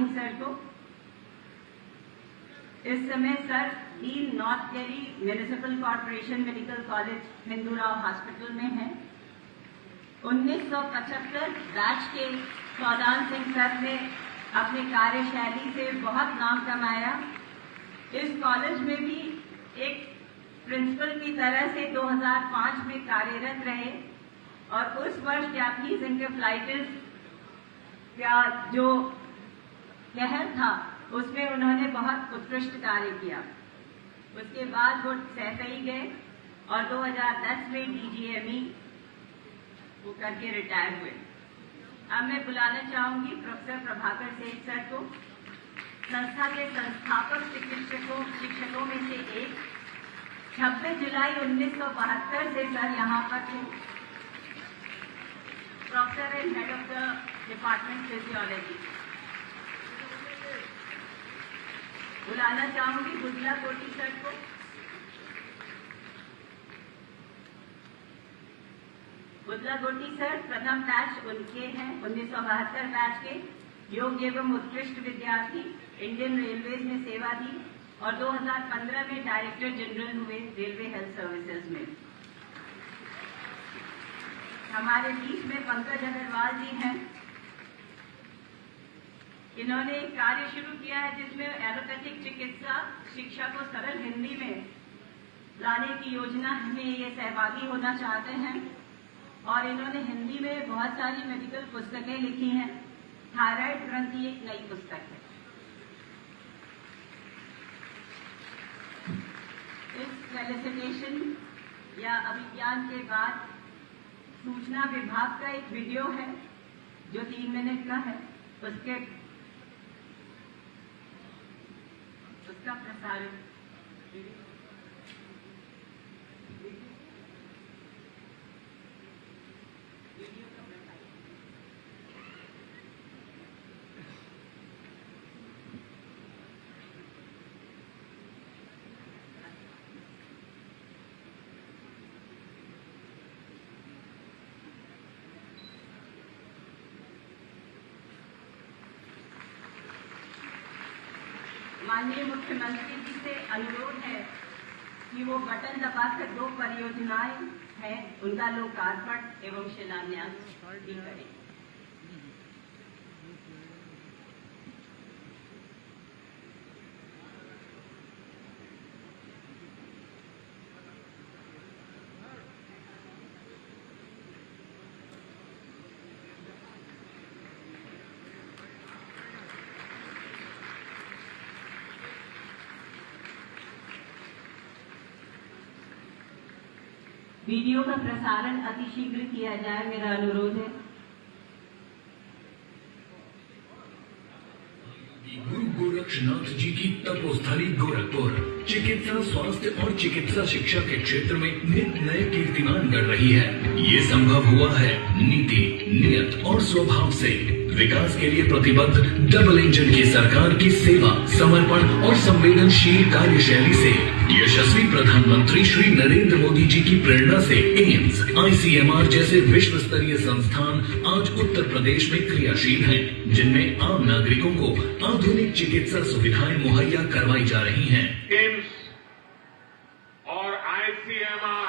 Singh sir को। इस समय sir dean north Delhi municipal corporation medical college Hindu Rao hospital में है। 1975 बैच के सौदान सिंह सर ने अपनी कार्यशैली से बहुत नाम कमाया। इस कॉलेज में भी एक प्रिंसिपल की तरह से 2005 में कार्यरत रहे और उस वर्ष जापानीज इंसेफेलाइटिस का जो कहर था उसमें उन्होंने बहुत उत्कृष्ट कार्य किया। उसके बाद वो सहसई गए और 2010 में DGME वो करके रिटायर हुए। अब मैं बुलाना चाहूंगी प्रोफेसर प्रभाकर सेठ सर को, संस्था के संस्थापक शिक्षकों में से एक। 26 जुलाई 1972 से सर यहाँ पर थे, professor and head of the department physiology. बुलाना चाहूंगी बुदला कोटी सर को। बुदला कोटी सर प्रथम बैच उनके हैं, 1972 बैच के, योग्य एवं उत्कृष्ट विद्यार्थी, इंडियन रेलवेज में सेवा दी और 2015 में डायरेक्टर जनरल हुए रेलवे हेल्थ सर्विसेज में। हमारे बीच में पंकज अग्रवाल जी हैं। इन्होंने एक कार्य शुरू किया है जिसमें एलोपैथिक चिकित्सा शिक्षा को सरल हिंदी में लाने की योजना में ये सहभागी होना चाहते हैं और इन्होंने हिंदी में बहुत सारी मेडिकल पुस्तकें लिखी हैं। थायराइड ग्रंथि एक नई पुस्तक है। इस फेलिसिटेशन या अभिज्ञान के बाद सूचना विभाग का एक वीडियो है जो 3 मिनट का है, उसका प्रसारण माननीय मुख्यमंत्री जी से अनुरोध है कि वो बटन दबाकर 2 परियोजनाएं हैं उनका लोकार्पण एवं शिलान्यास भी करें। वीडियो का प्रसारण अतिशीघ्र किया जाए, मेरा अनुरोध है। गुरु गोरक्षनाथ जी की तपोस्थली गोरखपुर चिकित्सा, स्वास्थ्य और चिकित्सा शिक्षा के क्षेत्र में नित नए कीर्तिमान गढ़ रही है। ये संभव हुआ है नीति, नियत और स्वभाव से। विकास के लिए प्रतिबद्ध डबल इंजन की सरकार की सेवा, समर्पण और संवेदनशील कार्यशैली से यशस्वी प्रधानमंत्री श्री नरेंद्र मोदी जी की प्रेरणा से एम्स, ICMR जैसे विश्व स्तरीय संस्थान आज उत्तर प्रदेश में क्रियाशील हैं, जिनमें आम नागरिकों को आधुनिक चिकित्सा सुविधाएं मुहैया करवाई जा रही हैं। एम्स और ICMR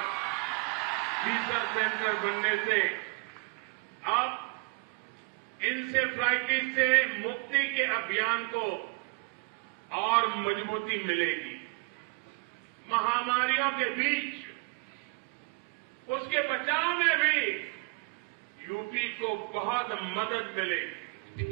रिसर्च सेंटर बनने से अब इंसेफ्लाइटिस से मुक्ति के अभियान को और मजबूती मिलेगी। महामारियों के बीच उसके बचाव में भी यूपी को बहुत मदद मिलेगी।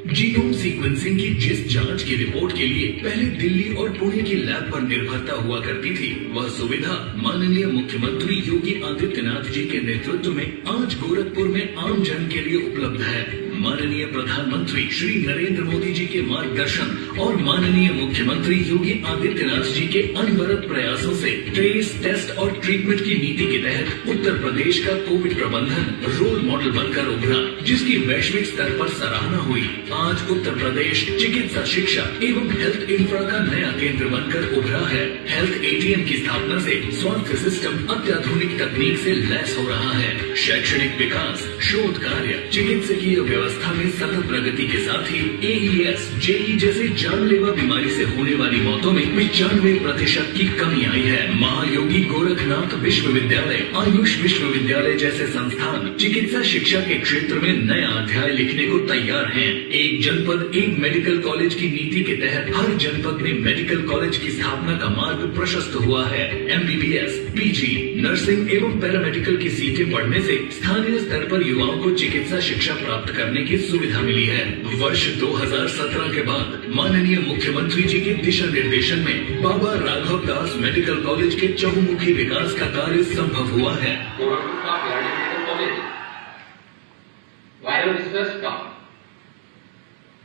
जीनोम सीक्वेंसिंग की जिस जांच की रिपोर्ट के लिए पहले दिल्ली और पुणे की लैब पर निर्भरता हुआ करती थी, वह सुविधा माननीय मुख्यमंत्री योगी आदित्यनाथ जी के नेतृत्व में आज गोरखपुर में आम जन के लिए उपलब्ध है। माननीय प्रधानमंत्री श्री नरेंद्र मोदी जी के मार्गदर्शन और माननीय मुख्यमंत्री योगी आदित्यनाथ जी के अनवरत प्रयासों से ट्रेस, टेस्ट और ट्रीटमेंट की नीति के तहत उत्तर प्रदेश का कोविड प्रबंधन रोल मॉडल बनकर उभरा, जिसकी वैश्विक स्तर पर सराहना हुई। आज उत्तर प्रदेश चिकित्सा शिक्षा एवं हेल्थ इंफ्रा का नया केंद्र बनकर उभरा है। हेल्थ ATM की स्थापना से स्वास्थ्य सिस्टम अत्याधुनिक तकनीक से लैस हो रहा है। शैक्षणिक विकास, शोध कार्य, चिकित्सकीय व्यवस्था व्यवस्था में सतत प्रगति के साथ ही AES, JE जैसे जानलेवा बीमारी से होने वाली मौतों में 95% की कमी आई है। महायोगी गोरखनाथ विश्वविद्यालय, आयुष विश्वविद्यालय जैसे संस्थान चिकित्सा शिक्षा के क्षेत्र में नया अध्याय लिखने को तैयार हैं। एक जनपद एक मेडिकल कॉलेज की नीति के तहत हर जनपद में मेडिकल कॉलेज की स्थापना का मार्ग प्रशस्त हुआ है। MBBS, PG, नर्सिंग एवं पैरामेडिकल की सीटें बढ़ने से स्थानीय स्तर पर युवाओं को चिकित्सा शिक्षा प्राप्त करने की सुविधा मिली है। वर्ष 2017 के बाद माननीय मुख्यमंत्री जी के दिशा निर्देशन में बाबा राघव दास मेडिकल कॉलेज के चहुमुखी विकास का कार्य संभव हुआ है। गोरखपुर का बिहाड़ी मेडिकल कॉलेज वायरल रिसर्च का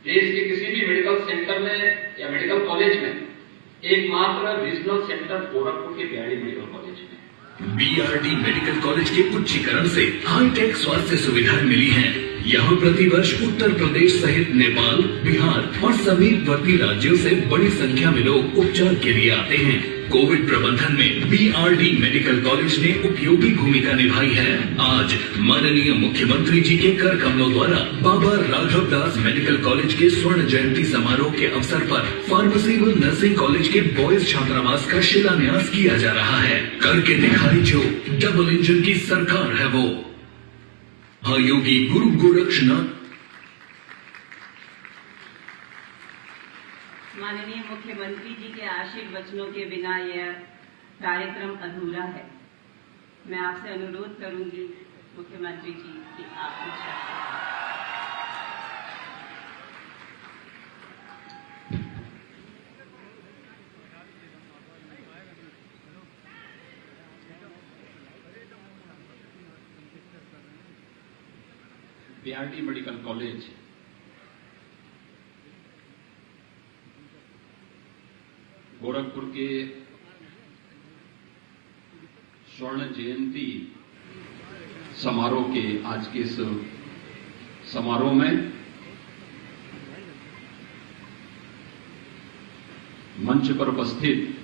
देश के किसी भी मेडिकल सेंटर में या मेडिकल कॉलेज में एकमात्र रीजनल सेंटर गोरखपुर के बिहाड़ी मेडिकल कॉलेज में। BRD मेडिकल कॉलेज के उच्चीकरण से हाईटेक स्वास्थ्य सुविधाएं मिली हैं। यहाँ प्रतिवर्ष उत्तर प्रदेश सहित नेपाल, बिहार और समीपवर्ती राज्यों से बड़ी संख्या में लोग उपचार के लिए आते हैं। कोविड प्रबंधन में BRD मेडिकल कॉलेज ने उपयोगी भूमिका निभाई है। आज माननीय मुख्यमंत्री जी के कर कमलों द्वारा बाबा राघव दास मेडिकल कॉलेज के स्वर्ण जयंती समारोह के अवसर पर फार्मेसी व नर्सिंग कॉलेज के बॉयज छात्रावास का शिलान्यास किया जा रहा है। करके दिखाई जो डबल इंजन की सरकार है वो महायोगी गुरु गोरक्षनाथ। माननीय मुख्यमंत्री जी के आशीर्वचनों के बिना यह कार्यक्रम अधूरा है। मैं आपसे अनुरोध करूंगी मुख्यमंत्री जी कि आप कुछ BRD मेडिकल कॉलेज गोरखपुर के स्वर्ण जयंती समारोह के आज के इस समारोह में मंच पर उपस्थित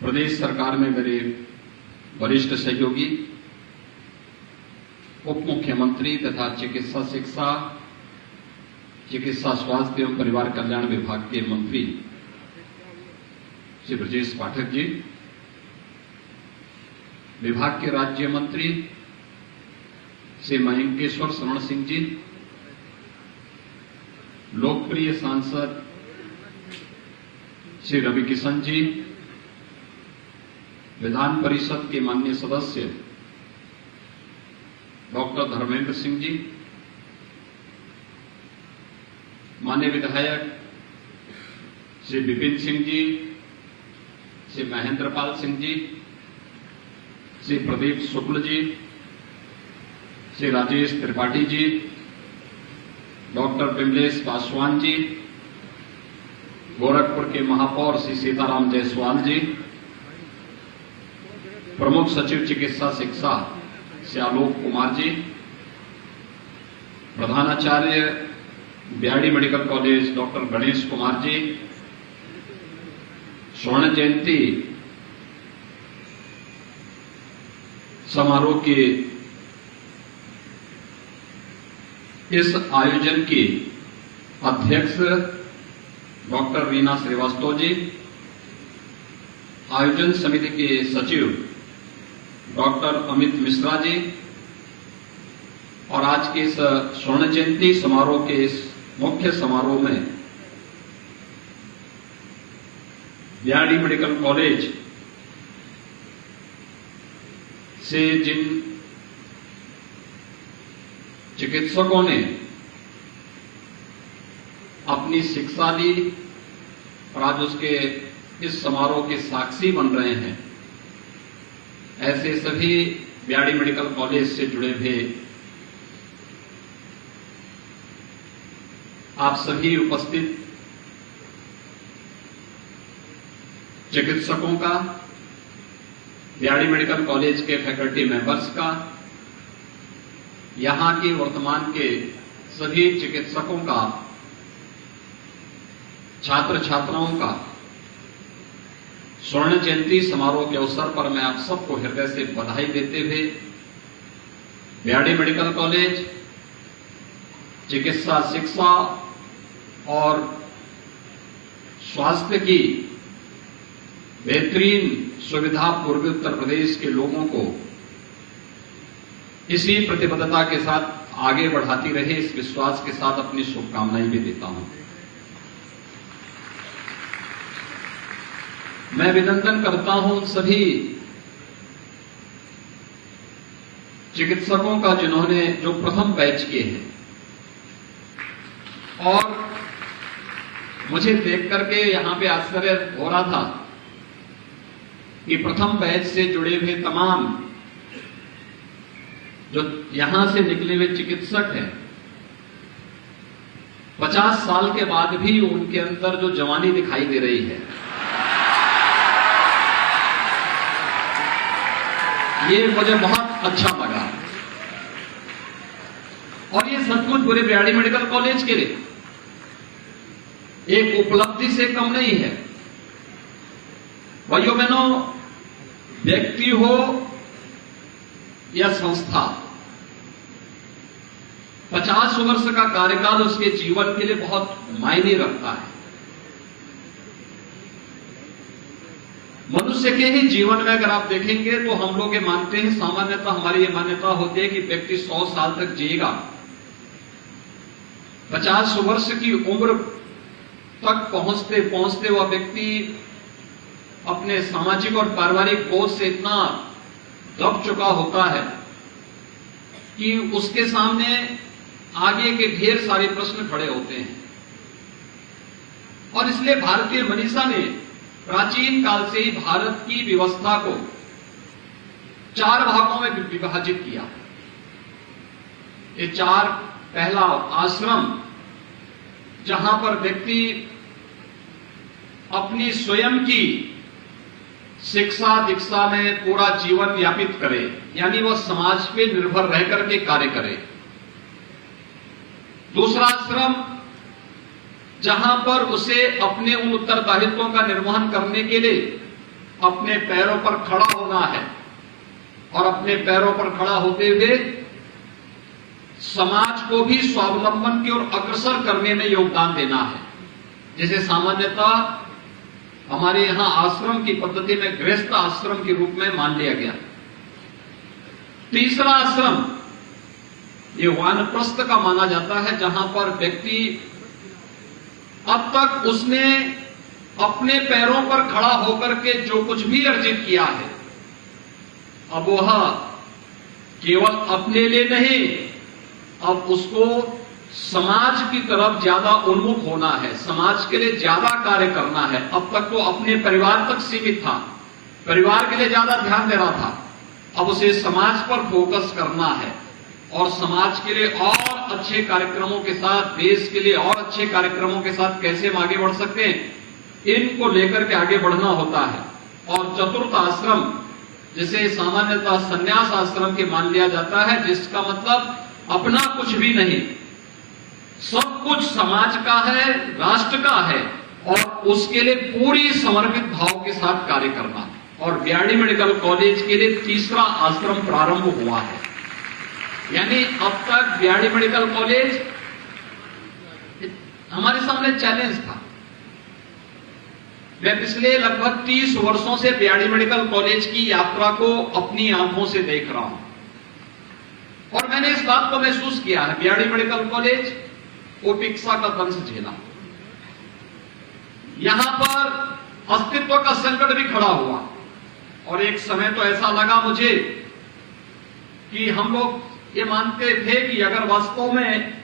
प्रदेश सरकार में मेरे वरिष्ठ सहयोगी, उप मुख्यमंत्री तथा चिकित्सा शिक्षा, चिकित्सा स्वास्थ्य एवं परिवार कल्याण विभाग के मंत्री श्री ब्रजेश पाठक जी, विभाग के राज्य मंत्री श्री महेंकेश्वर शरण सिंह जी, लोकप्रिय सांसद श्री रवि किशन जी, विधान परिषद के माननीय सदस्य डॉक्टर धर्मेंद्र सिंह जी, माननीय विधायक श्री विपिन सिंह जी, श्री महेंद्र पाल सिंह जी, श्री प्रदीप शुक्ल जी, श्री राजेश त्रिपाठी जी, डॉक्टर विमलेश पासवान जी, गोरखपुर के महापौर श्री सीताराम जायसवाल जी, प्रमुख सचिव चिकित्सा शिक्षा श्री आलोक कुमार जी, प्रधानाचार्य BRD medical college doctor Ganesh Kumar ji, स्वर्ण जयंती समारोह के इस आयोजन की अध्यक्ष डॉक्टर रीना श्रीवास्तव जी, आयोजन समिति के सचिव डॉक्टर अमित मिश्रा जी और आज के इस स्वर्ण जयंती समारोह के इस मुख्य समारोह में BRD मेडिकल कॉलेज से जिन चिकित्सकों ने अपनी शिक्षा ली और आज उसके इस समारोह के साक्षी बन रहे हैं, ऐसे सभी BRD मेडिकल कॉलेज से जुड़े हुए आप सभी उपस्थित चिकित्सकों का, BRD मेडिकल कॉलेज के फैकल्टी मेंबर्स का, यहां के वर्तमान के सभी चिकित्सकों का, छात्र छात्राओं का स्वर्ण जयंती समारोह के अवसर पर मैं आप सबको हृदय से बधाई देते हुए बीआरडी मेडिकल कॉलेज चिकित्सा शिक्षा और स्वास्थ्य की बेहतरीन सुविधा पूर्वी उत्तर प्रदेश के लोगों को इसी प्रतिबद्धता के साथ आगे बढ़ाती रहे, इस विश्वास के साथ अपनी शुभकामनाएं भी देता हूं। मैं अभिनंदन करता हूं सभी चिकित्सकों का जिन्होंने जो प्रथम बैच किए हैं, और मुझे देख करके यहां पे आश्चर्य हो रहा था कि प्रथम बैच से जुड़े हुए तमाम जो यहां से निकले हुए चिकित्सक हैं, 50 साल के बाद भी उनके अंदर जो जवानी दिखाई दे रही है, ये मुझे बहुत अच्छा लगा। और ये सचमुच पूरे बीआरडी मेडिकल कॉलेज के लिए एक उपलब्धि से कम नहीं है। भाइयों बहनों, व्यक्ति हो या संस्था, 50 वर्ष का कार्यकाल उसके जीवन के लिए बहुत मायने रखता है। मनुष्य के ही जीवन में अगर आप देखेंगे तो हम लोग ये मानते हैं, सामान्यतः हमारी ये मान्यता होती है कि व्यक्ति 100 साल तक जिएगा। 50 वर्ष की उम्र तक पहुंचते पहुंचते वह व्यक्ति अपने सामाजिक और पारिवारिक बोझ से इतना दब चुका होता है कि उसके सामने आगे के ढेर सारे प्रश्न खड़े होते हैं। और इसलिए भारतीय मनीषा ने प्राचीन काल से ही भारत की व्यवस्था को 4 भागों में विभाजित किया। ये 4, पहला आश्रम, जहां पर व्यक्ति अपनी स्वयं की शिक्षा दीक्षा में पूरा जीवन यापित करे, यानी वह समाज पे निर्भर रह करके कार्य करे। दूसरा आश्रम, जहां पर उसे अपने उन उत्तरदायित्वों का निर्वहन करने के लिए अपने पैरों पर खड़ा होना है, और अपने पैरों पर खड़ा होते हुए समाज को भी स्वावलंबन की ओर अग्रसर करने में योगदान देना है, जिसे सामान्यतः हमारे यहां आश्रम की पद्धति में गृहस्थ आश्रम के रूप में मान लिया गया। तीसरा आश्रम ये वानप्रस्थ का माना जाता है, जहां पर व्यक्ति अब तक उसने अपने पैरों पर खड़ा होकर के जो कुछ भी अर्जित किया है, अब वह केवल अपने लिए नहीं, अब उसको समाज की तरफ ज्यादा उन्मुख होना है, समाज के लिए ज्यादा कार्य करना है। अब तक तो अपने परिवार तक सीमित था, परिवार के लिए ज्यादा ध्यान दे रहा था, अब उसे समाज पर फोकस करना है, और समाज के लिए और अच्छे कार्यक्रमों के साथ, देश के लिए और अच्छे कार्यक्रमों के साथ कैसे हम आगे बढ़ सकते हैं, इनको लेकर के आगे बढ़ना होता है। और चतुर्थ आश्रम, जिसे सामान्यतः संन्यास आश्रम के मान लिया जाता है, जिसका मतलब अपना कुछ भी नहीं, सब कुछ समाज का है, राष्ट्र का है, और उसके लिए पूरी समर्पित भाव के साथ कार्य करना। और बीआरडी मेडिकल कॉलेज के लिए तीसरा आश्रम प्रारंभ हुआ है। यानी अब तक बीआरडी मेडिकल कॉलेज हमारे सामने चैलेंज था। मैं पिछले लगभग 30 वर्षों से बीआरडी मेडिकल कॉलेज की यात्रा को अपनी आंखों से देख रहा हूं, और मैंने इस बात को महसूस किया है, बीआरडी मेडिकल कॉलेज उपेक्षा का दंश झेला। यहां पर अस्तित्व का संकट भी खड़ा हुआ, और एक समय तो ऐसा लगा मुझे कि हम लोग ये मानते थे कि अगर वास्तव में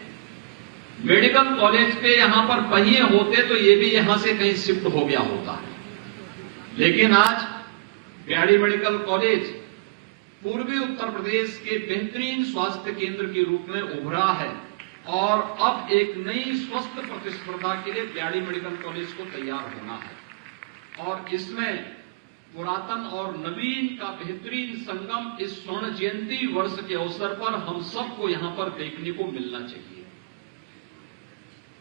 मेडिकल कॉलेज पे यहां पर पहिए होते तो ये भी यहां से कहीं शिफ्ट हो गया होता है। लेकिन आज बीआरडी मेडिकल कॉलेज पूर्वी उत्तर प्रदेश के बेहतरीन स्वास्थ्य केंद्र के रूप में उभरा है, और अब एक नई स्वस्थ प्रतिस्पर्धा के लिए बीआरडी मेडिकल कॉलेज को तैयार होना है। और इसमें पुरातन और नवीन का बेहतरीन संगम इस स्वर्ण जयंती वर्ष के अवसर पर हम सबको यहां पर देखने को मिलना चाहिए।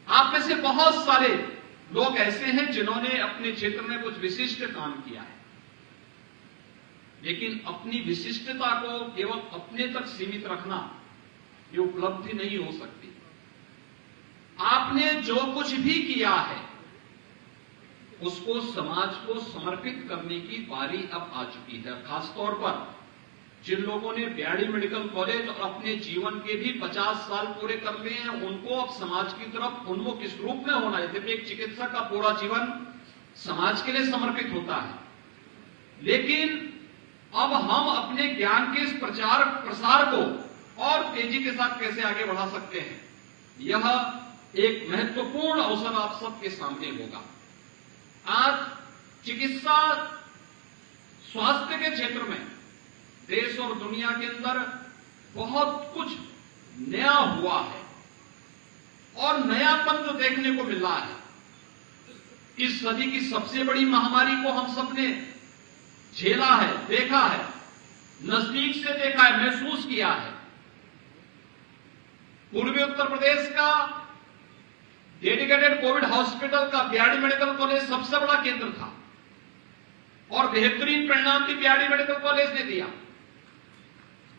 आप में से बहुत सारे लोग ऐसे हैं जिन्होंने अपने क्षेत्र में कुछ विशिष्ट काम किया है। लेकिन अपनी विशिष्टता को केवल अपने तक सीमित रखना ये उपलब्धि नहीं हो सकती। आपने जो कुछ भी किया है उसको समाज को समर्पित करने की बारी अब आ चुकी है। खासतौर पर जिन लोगों ने बीआरडी मेडिकल कॉलेज और अपने जीवन के भी 50 साल पूरे कर लिए हैं, उनको अब समाज की तरफ उन्मुख इस रूप में होना है। जब एक चिकित्सक का पूरा जीवन समाज के लिए समर्पित होता है, लेकिन अब हम अपने ज्ञान के इस प्रचार प्रसार को और तेजी के साथ कैसे आगे बढ़ा सकते हैं, यह एक महत्वपूर्ण अवसर आप सबके सामने होगा। आज चिकित्सा स्वास्थ्य के क्षेत्र में देश और दुनिया के अंदर बहुत कुछ नया हुआ है और नयापन जो देखने को मिल रहा है। इस सदी की सबसे बड़ी महामारी को हम सबने झेला है, देखा है, नजदीक से देखा है, महसूस किया है। पूर्वी उत्तर प्रदेश का डेडिकेटेड कोविड हॉस्पिटल का बीआरडी मेडिकल कॉलेज सबसे बड़ा केंद्र था और बेहतरीन परिणाम भी बीआरडी मेडिकल कॉलेज ने दिया।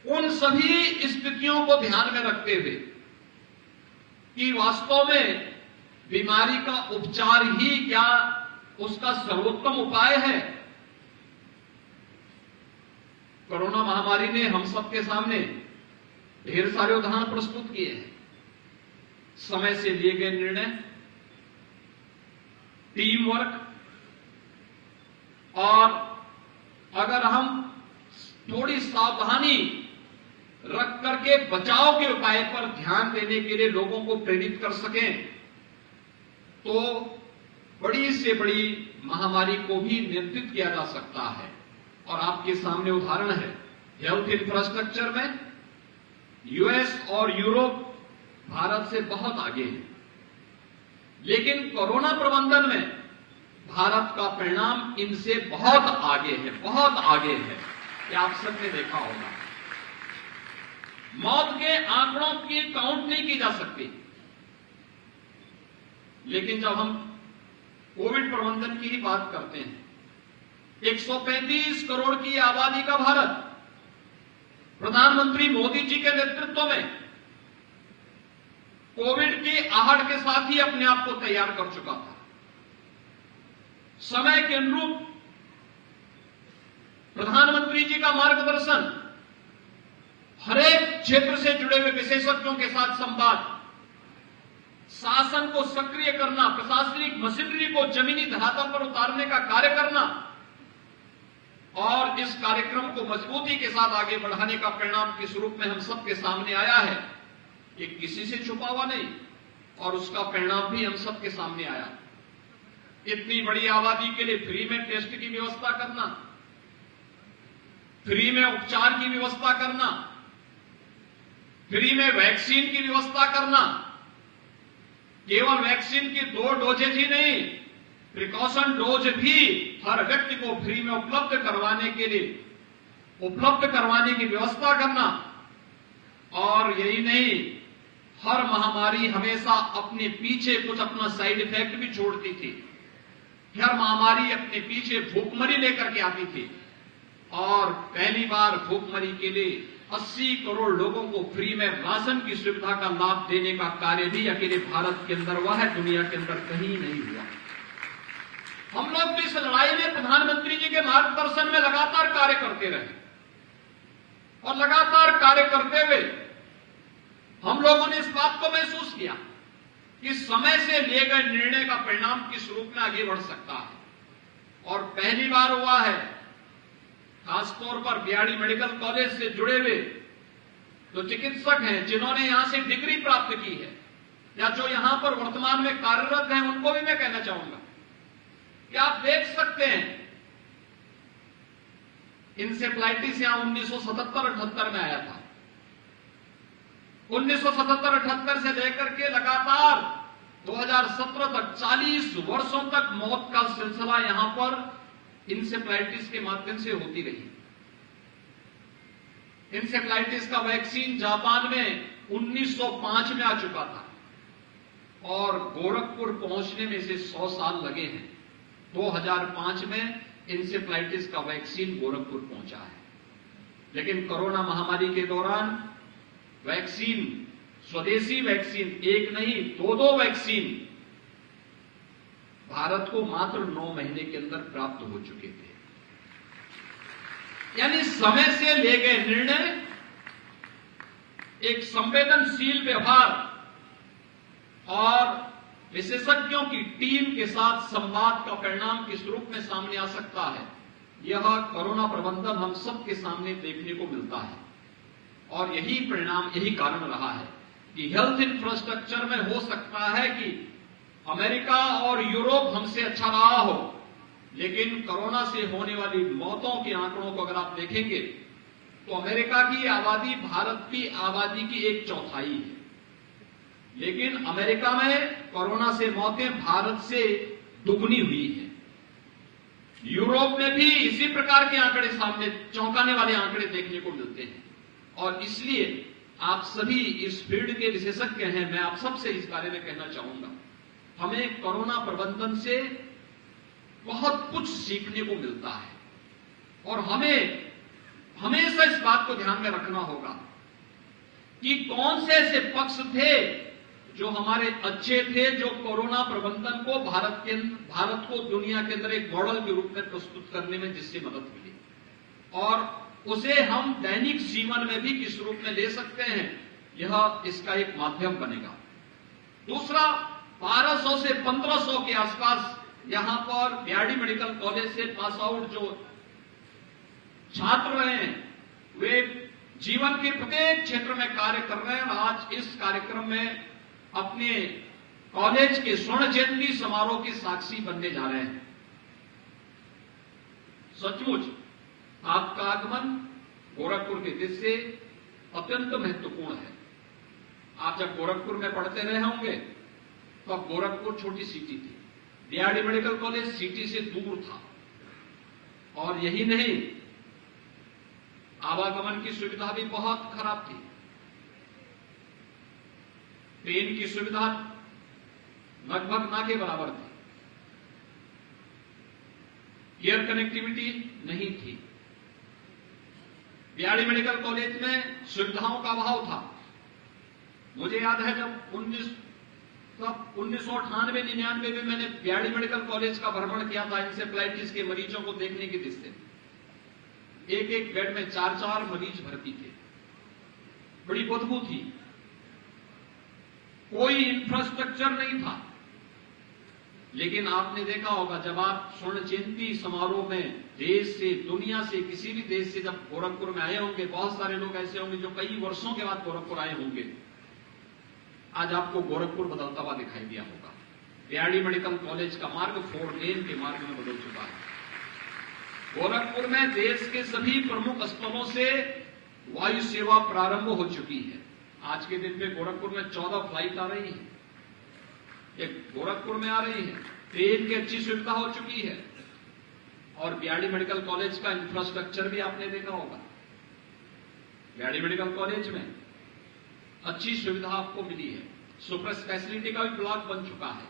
उन सभी स्थितियों को ध्यान में रखते हुए कि वास्तव में बीमारी का उपचार ही क्या उसका सर्वोत्तम उपाय है, कोरोना महामारी ने हम सबके सामने ढेर सारे उदाहरण प्रस्तुत किए हैं। समय से लिए गए निर्णय, टीम वर्क, और अगर हम थोड़ी सावधानी रख करके बचाव के उपाय पर ध्यान देने के लिए लोगों को प्रेरित कर सकें तो बड़ी से बड़ी महामारी को भी नियंत्रित किया जा सकता है। और आपके सामने उदाहरण है, हेल्थ इंफ्रास्ट्रक्चर में यूएस और यूरोप भारत से बहुत आगे है, लेकिन कोरोना प्रबंधन में भारत का परिणाम इनसे बहुत आगे है, बहुत आगे है। ये आप सबने देखा होगा। मौत के आंकड़ों की काउंट नहीं की जा सकती, लेकिन जब हम कोविड प्रबंधन की ही बात करते हैं, 135 करोड़ की आबादी का भारत प्रधानमंत्री मोदी जी के नेतृत्व में कोविड की आहट के साथ ही अपने आप को तैयार कर चुका था। समय के अनुरूप प्रधानमंत्री जी का मार्गदर्शन, हरेक क्षेत्र से जुड़े हुए विशेषज्ञों के साथ संवाद, शासन को सक्रिय करना, प्रशासनिक मशीनरी को जमीनी धरातल पर उतारने का कार्य करना और इस कार्यक्रम को मजबूती के साथ आगे बढ़ाने का परिणाम किस रूप में हम सबके सामने आया है, ये किसी से छुपा हुआ नहीं और उसका परिणाम भी हम सबके सामने आया। इतनी बड़ी आबादी के लिए फ्री में टेस्ट की व्यवस्था करना, फ्री में उपचार की व्यवस्था करना, फ्री में वैक्सीन की व्यवस्था करना, केवल वैक्सीन की 2 डोजेज ही नहीं, प्रिकॉशन डोज भी हर व्यक्ति को फ्री में उपलब्ध करवाने की व्यवस्था करना। और यही नहीं, हर महामारी हमेशा अपने पीछे कुछ अपना साइड इफेक्ट भी छोड़ती थी। हर महामारी अपने पीछे भूखमरी लेकर के आती थी और पहली बार भूखमरी के लिए 80 करोड़ लोगों को फ्री में राशन की सुविधा का लाभ देने का कार्य भी अकेले भारत के अंदर हुआ है, दुनिया के अंदर कहीं नहीं हुआ। हम लोग भी इस लड़ाई में प्रधानमंत्री जी के मार्गदर्शन में लगातार कार्य करते रहे और लगातार कार्य करते हुए हम लोगों ने इस बात को महसूस किया कि समय से लिए गए निर्णय का परिणाम किस रूप में आगे बढ़ सकता है। और पहली बार हुआ है, खासतौर पर बीआरडी मेडिकल कॉलेज से जुड़े हुए जो चिकित्सक हैं, जिन्होंने यहां से डिग्री प्राप्त की है या जो यहां पर वर्तमान में कार्यरत हैं, उनको भी मैं कहना चाहूंगा कि आप देख सकते हैं इंसेफ्लाइटिस यहां 1977-78 में आया था। 1977-78 से लेकर के लगातार 2017 तक 40 वर्षों तक मौत का सिलसिला यहां पर इंसेफ्लाइटिस के माध्यम से होती रही। इंसेफ्लाइटिस का वैक्सीन जापान में 1905 में आ चुका था और गोरखपुर पहुंचने में इसे 100 साल लगे हैं। 2005 में इंसेफ्लाइटिस का वैक्सीन गोरखपुर पहुंचा है। लेकिन कोरोना महामारी के दौरान वैक्सीन, स्वदेशी वैक्सीन, एक नहीं दो वैक्सीन भारत को मात्र 9 महीने के अंदर प्राप्त हो चुके थे। यानी समय से ले गए निर्णय, एक संवेदनशील व्यवहार और विशेषज्ञों की टीम के साथ संवाद का परिणाम किस रूप में सामने आ सकता है, यह कोरोना प्रबंधन हम सबके सामने देखने को मिलता है। और यही परिणाम, यही कारण रहा है कि हेल्थ इंफ्रास्ट्रक्चर में हो सकता है कि अमेरिका और यूरोप हमसे अच्छा रहा हो, लेकिन कोरोना से होने वाली मौतों के आंकड़ों को अगर आप देखेंगे तो अमेरिका की आबादी भारत की आबादी की 1/4 है, लेकिन अमेरिका में कोरोना से मौतें भारत से दुगनी हुई है। यूरोप में भी इसी प्रकार के आंकड़े सामने, चौंकाने वाले आंकड़े देखने को मिलते हैं। और इसलिए आप सभी इस फील्ड के विशेषज्ञ हैं, मैं आप सबसे इस बारे में कहना चाहूंगा, हमें कोरोना प्रबंधन से बहुत कुछ सीखने को मिलता है और हमें हमेशा इस बात को ध्यान में रखना होगा कि कौन से ऐसे पक्ष थे जो हमारे अच्छे थे, जो कोरोना प्रबंधन को भारत को दुनिया के अंदर एक मॉडल के रूप में प्रस्तुत करने में जिससे मदद मिली, और उसे हम दैनिक जीवन में भी किस रूप में ले सकते हैं, यह इसका एक माध्यम बनेगा। दूसरा, 1200 से 1500 के आसपास यहां पर बीआरडी मेडिकल कॉलेज से पास आउट जो छात्र रहे हैं, वे जीवन के प्रत्येक क्षेत्र में कार्य कर रहे हैं। आज इस कार्यक्रम में अपने कॉलेज के स्वर्ण जयंती समारोह के साक्षी बनने जा रहे हैं। सचमुच आपका आगमन गोरखपुर के दृष्टि से अत्यंत महत्वपूर्ण है। आप जब गोरखपुर में पढ़ते रहे होंगे तो अब गोरखपुर छोटी सिटी थी, बीआरडी मेडिकल कॉलेज सिटी से दूर था, और यही नहीं, आवागमन की सुविधा भी बहुत खराब थी। ट्रेन की सुविधा लगभग ना के बराबर थी, एयर कनेक्टिविटी नहीं थी। बीआरडी मेडिकल कॉलेज में सुविधाओं का अभाव था। मुझे याद है जब 1998-99 में मैंने बीआरडी मेडिकल कॉलेज का भ्रमण किया था इंसेफ्लाइटिस के मरीजों को देखने की दृष्टि से। एक बेड में 4-4 मरीज भर्ती थे, बड़ी बदबू थी, कोई इंफ्रास्ट्रक्चर नहीं था। लेकिन आपने देखा होगा जब आप स्वर्ण जयंती समारोह में देश से, दुनिया से, किसी भी देश से जब गोरखपुर में आए होंगे, बहुत सारे लोग ऐसे होंगे जो कई वर्षों के बाद गोरखपुर आए होंगे, आज आपको गोरखपुर बदलता हुआ दिखाई दिया होगा। बीआरडी मेडिकल कॉलेज का मार्ग 4 लेन के मार्ग में बदल चुका है। गोरखपुर में देश के सभी प्रमुख स्थलों से वायु सेवा प्रारंभ हो चुकी है। आज के दिन में गोरखपुर में 14 फ्लाइट आ रही है, एक गोरखपुर में आ रही है, ट्रेन की अच्छी सुविधा हो चुकी है, और बीआरडी मेडिकल कॉलेज का इंफ्रास्ट्रक्चर भी आपने देखा होगा। बीआरडी मेडिकल कॉलेज में अच्छी सुविधा आपको मिली है, सुपर स्पेशलिटी का भी ब्लॉक बन चुका है।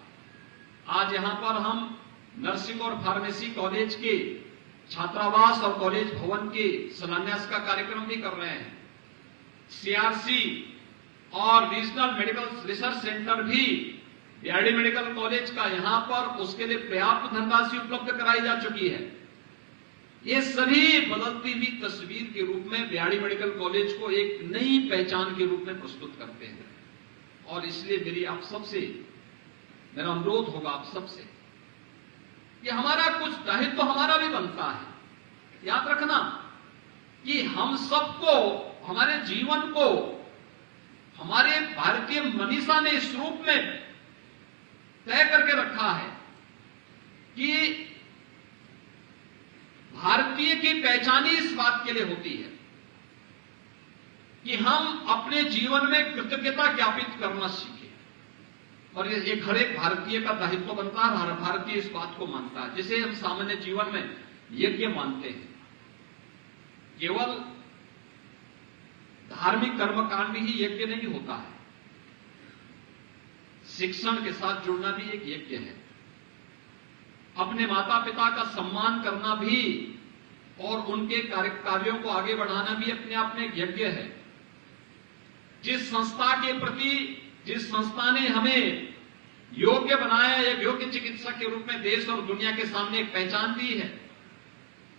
आज यहां पर हम नर्सिंग और फार्मेसी कॉलेज के छात्रावास और कॉलेज भवन के शिलान्यास का कार्यक्रम भी कर रहे हैं। सीआरसी और रीजनल मेडिकल रिसर्च सेंटर भी बीआरडी मेडिकल कॉलेज का यहां पर उसके लिए पर्याप्त धनराशि उपलब्ध कराई जा चुकी है। ये सभी बदलती हुई तस्वीर के रूप में बीआरडी मेडिकल कॉलेज को एक नई पहचान के रूप में प्रस्तुत करते हैं। और इसलिए मेरा अनुरोध होगा आप सबसे कि हमारा कुछ दायित्व हमारा भी बनता है। याद रखना कि हम सबको, हमारे जीवन को हमारे भारतीय मनीषा ने इस रूप में तय करके रखा है कि भारतीय की पहचान ही इस बात के लिए होती है कि हम अपने जीवन में कृतज्ञता ज्ञापित करना सीखें। और ये हर एक भारतीय का दायित्व बनता है। हर भारतीय इस बात को मानता है, जिसे हम सामान्य जीवन में यज्ञ मानते हैं। केवल धार्मिक कर्मकांड ही यज्ञ नहीं होता है, शिक्षण के साथ जुड़ना भी एक यज्ञ है। अपने माता पिता का सम्मान करना भी और उनके कार्यों को आगे बढ़ाना भी अपने आप में एक यज्ञ है। जिस संस्था के प्रति, जिस संस्था ने हमें योग्य बनाया, एक योग्य चिकित्सक के रूप में देश और दुनिया के सामने एक पहचान दी है,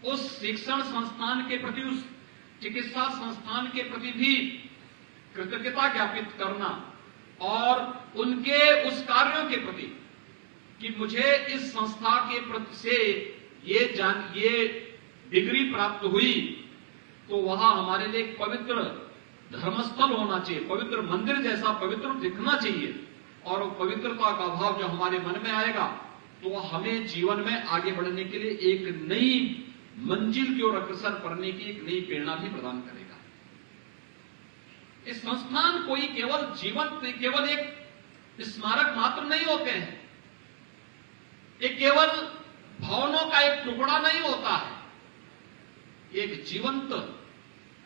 उस शिक्षण संस्थान के प्रति, उस चिकित्सा संस्थान के प्रति भी कृतज्ञता ज्ञापित करना और उनके उस कार्यों के प्रति कि मुझे इस संस्था के प्रति से ये डिग्री प्राप्त हुई, तो वहां हमारे लिए एक पवित्र धर्मस्थल होना चाहिए, पवित्र मंदिर जैसा पवित्र दिखना चाहिए। और वो पवित्रता का भाव जो हमारे मन में आएगा तो वह हमें जीवन में आगे बढ़ने के लिए एक नई मंजिल की ओर अग्रसर करने की एक नई प्रेरणा भी प्रदान करेगा। इस संस्थान कोई केवल एक स्मारक मात्र नहीं होते हैं, एक केवल भवनों का एक टुकड़ा नहीं होता है, एक जीवंत